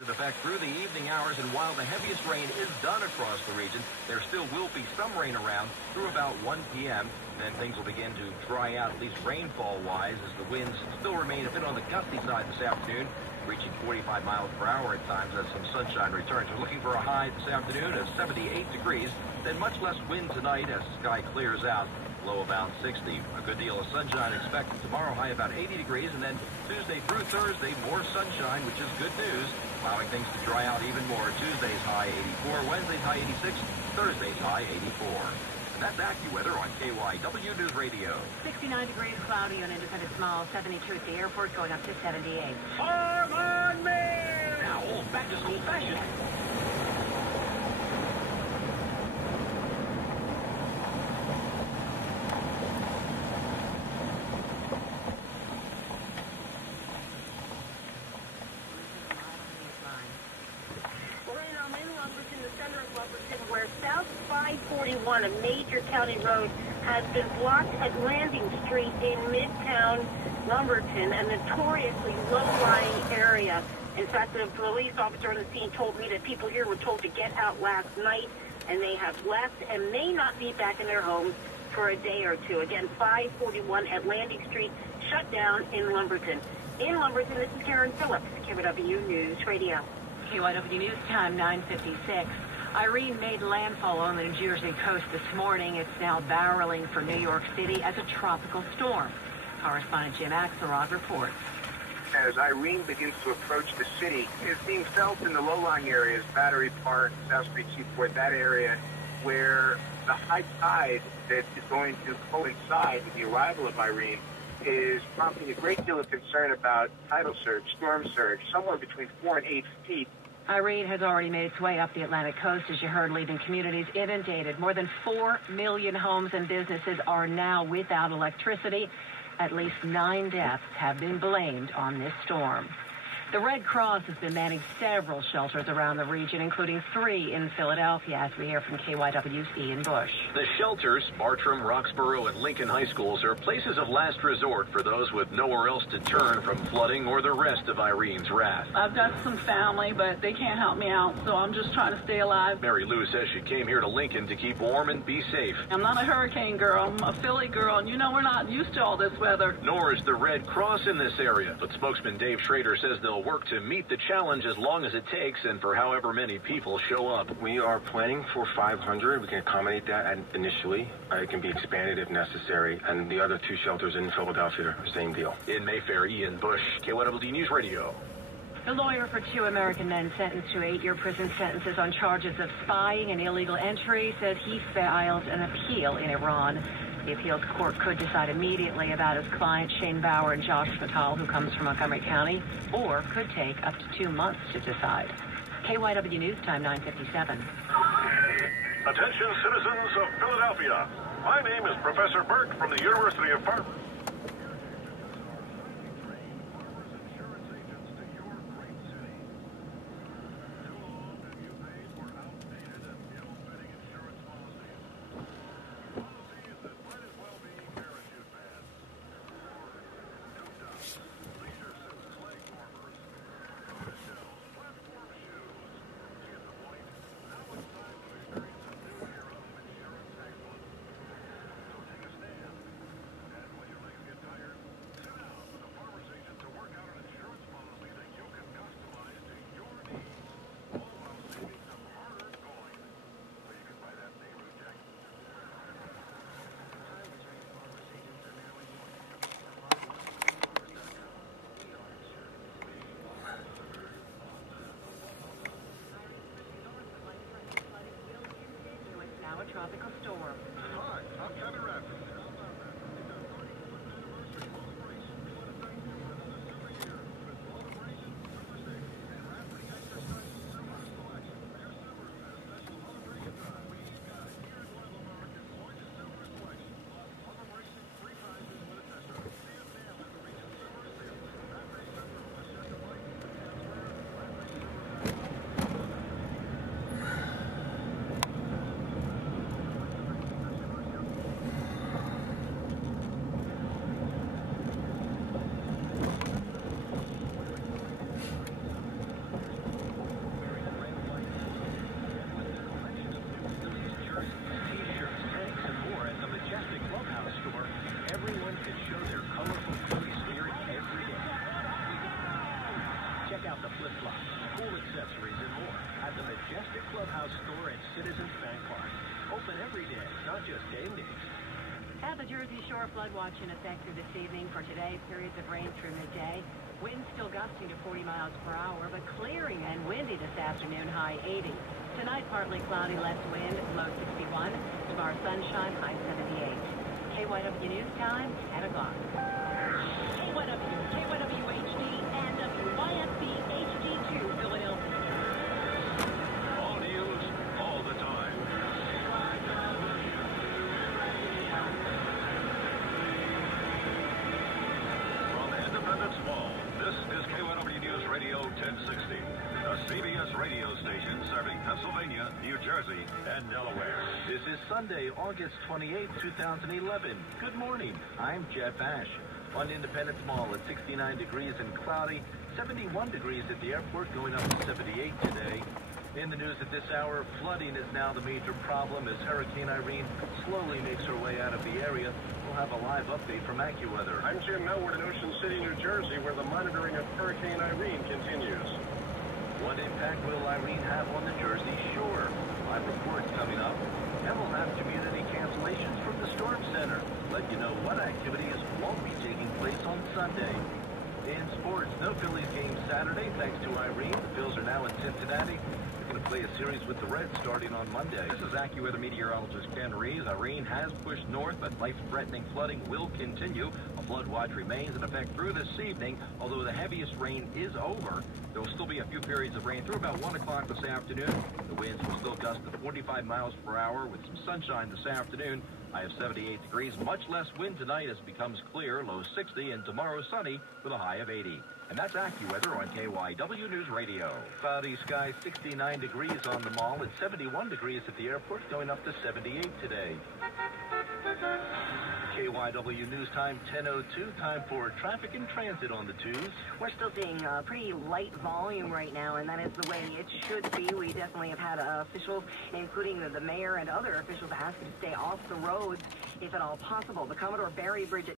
In effect through the evening hours, and while the heaviest rain is done across the region, there still will be some rain around through about 1 p.m. Then things will begin to dry out, at least rainfall-wise, as the winds still remain a bit on the gusty side this afternoon, reaching 45 miles per hour at times as some sunshine returns. We're looking for a high this afternoon of 78 degrees, then much less wind tonight as the sky clears out. Low about 60. A good deal of sunshine expected tomorrow, high about 80 degrees, and then Tuesday through Thursday, more sunshine, which is good news, allowing things to dry out even more. Tuesday's high 84, Wednesday's high 86, Thursday's high 84. And that's AccuWeather on KYW News Radio. 69 degrees, cloudy on Independence Mall, 72 at the airport, going up to 78. Farm on me! Now, back to old-fashioned. Where South 541, a major county road, has been blocked at Landing Street in Midtown Lumberton, a notoriously low-lying area. In fact, the police officer on the scene told me that people here were told to get out last night, and they have left and may not be back in their homes for a day or two. Again, 541 at Landing Street, shut down in Lumberton. In Lumberton, this is Karen Phillips, KYW News Radio. KYW News Time, 9:56. Irene made landfall on the New Jersey coast this morning. It's now barreling for New York City as a tropical storm. Correspondent Jim Axelrod reports. As Irene begins to approach the city, it's being felt in the low-lying areas, Battery Park, South Street Seaport, that area where the high tide that is going to coincide with the arrival of Irene is prompting a great deal of concern about tidal surge, storm surge, somewhere between 4 and 8 feet. Irene has already made its way up the Atlantic coast, as you heard, leaving communities inundated. More than 4 million homes and businesses are now without electricity. At least 9 deaths have been blamed on this storm. The Red Cross has been manning several shelters around the region, including 3 in Philadelphia, as we hear from KYW's Ian Bush. The shelters, Bartram, Roxborough, and Lincoln High Schools, are places of last resort for those with nowhere else to turn from flooding or the rest of Irene's wrath. I've got some family, but they can't help me out, so I'm just trying to stay alive. Mary Lou says she came here to Lincoln to keep warm and be safe. I'm not a hurricane girl, I'm a Philly girl, and you know we're not used to all this weather. Nor is the Red Cross in this area, but spokesman Dave Schrader says they'll work to meet the challenge as long as it takes and for however many people show up. We are planning for 500. We can accommodate that initially. It can be expanded if necessary. And the other 2 shelters in Philadelphia, same deal. In Mayfair, Ian Bush, KYWD News Radio. The lawyer for 2 American men sentenced to 8-year prison sentences on charges of spying and illegal entry says he filed an appeal in Iran. The appeals court could decide immediately about his clients, Shane Bauer and Josh Fatal, who comes from Montgomery County, or could take up to 2 months to decide. KYW News Time, 9:57. Attention, citizens of Philadelphia. My name is Professor Burke from the University of Park. Tropical storm. Hi, I'm Kevin Radford. clocks, pool accessories, and more at the Majestic Clubhouse store at Citizens Bank Park. Open every day, not just game days. At the Jersey Shore, flood watch in effect through this evening. For today, periods of rain through midday. Winds still gusting to 40 miles per hour, but clearing and windy this afternoon, high 80. Tonight, partly cloudy, less wind, low 61. Tomorrow, sunshine, high 78. KYW News time, 10 o'clock. KYW, KYW HD, and WYFC HD2, Philadelphia. All news, all the time. From Independence Mall, this is KYW News Radio 1060, a CBS radio station serving Pennsylvania, New Jersey, and Delaware. This is Sunday, August 28, 2011. Good morning. I'm Jeff Ash. On Independence Mall at 69 degrees and cloudy, 71 degrees at the airport, going up to 78 today. In the news at this hour, flooding is now the major problem as Hurricane Irene slowly makes her way out of the area. We'll have a live update from AccuWeather. I'm Jim Melwood in Ocean City, New Jersey, where the monitoring of Hurricane Irene continues. What impact will Irene have on the Jersey Shore? Live reports coming up. And we'll have community cancellations from the Storm Center. Let you know what activities won't be taking place on Sunday. In sports, no Phillies game Saturday thanks to Irene. The Phils are now in Cincinnati. They're going to play a series with the Reds starting on Monday. This is AccuWeather meteorologist Ken Reeves. Irene has pushed north, but life-threatening flooding will continue. A flood watch remains in effect through this evening, although the heaviest rain is over. There will still be a few periods of rain through about 1 o'clock this afternoon. The winds will still gust to 45 miles per hour with some sunshine this afternoon. High of 78 degrees, much less wind tonight as it becomes clear, low 60, and tomorrow sunny with a high of 80. And that's AccuWeather on KYW News Radio. Cloudy skies, 69 degrees on the mall, and 71 degrees at the airport, going up to 78 today. KYW News Time 10:02. Time for traffic and transit on the twos. We're still seeing pretty light volume right now, and that is the way it should be. We definitely have had officials, including the mayor and other officials, ask to stay off the roads if at all possible. The Commodore Barry Bridge at